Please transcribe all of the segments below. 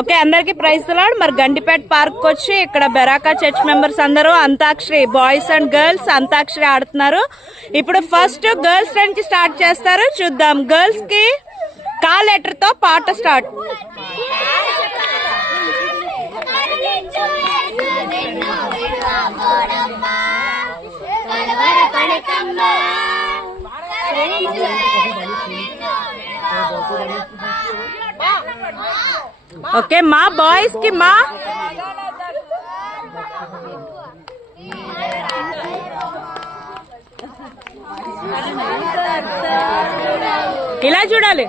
Okay అందరికి praise lord మరి Gandipet park వచ్చి ఇక్కడ బెరాకా చర్చ్ మెంబర్స్ అందరూ Antakshari boys and girls Antakshari ఆడుతున్నారు. ఇప్పుడు ఫస్ట్ గర్ల్స్ నుంచి స్టార్ట్ చేస్తారు. చూద్దాం. గర్ల్స్కి కా లెటర్తో పాట స్టార్ట్. ఓకే మా బాయ్స్కి మా ఇలా చూడాలి.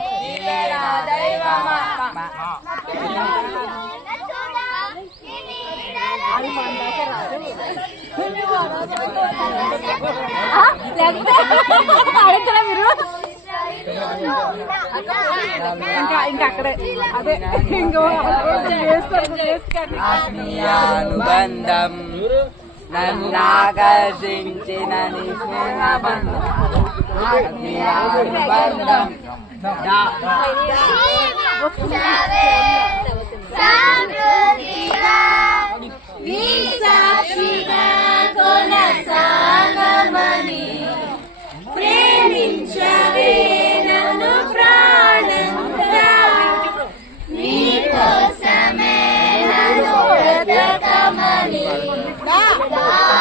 ఇంకా ఇంకా అక్కడే. అదే ఇంకో ఆత్మీయానుబంధం నన్నాకర్షించిన నీ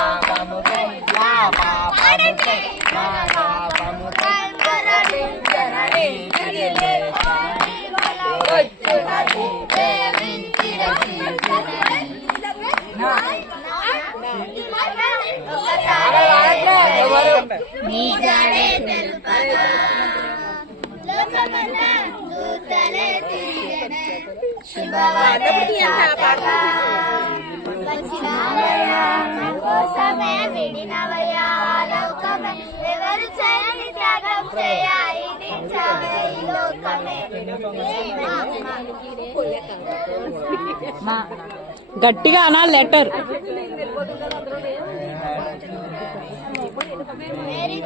పాపముకై నా పాపముకై జనని దిగిలేచని గట్టిగా అనా లెటర్. మేరీ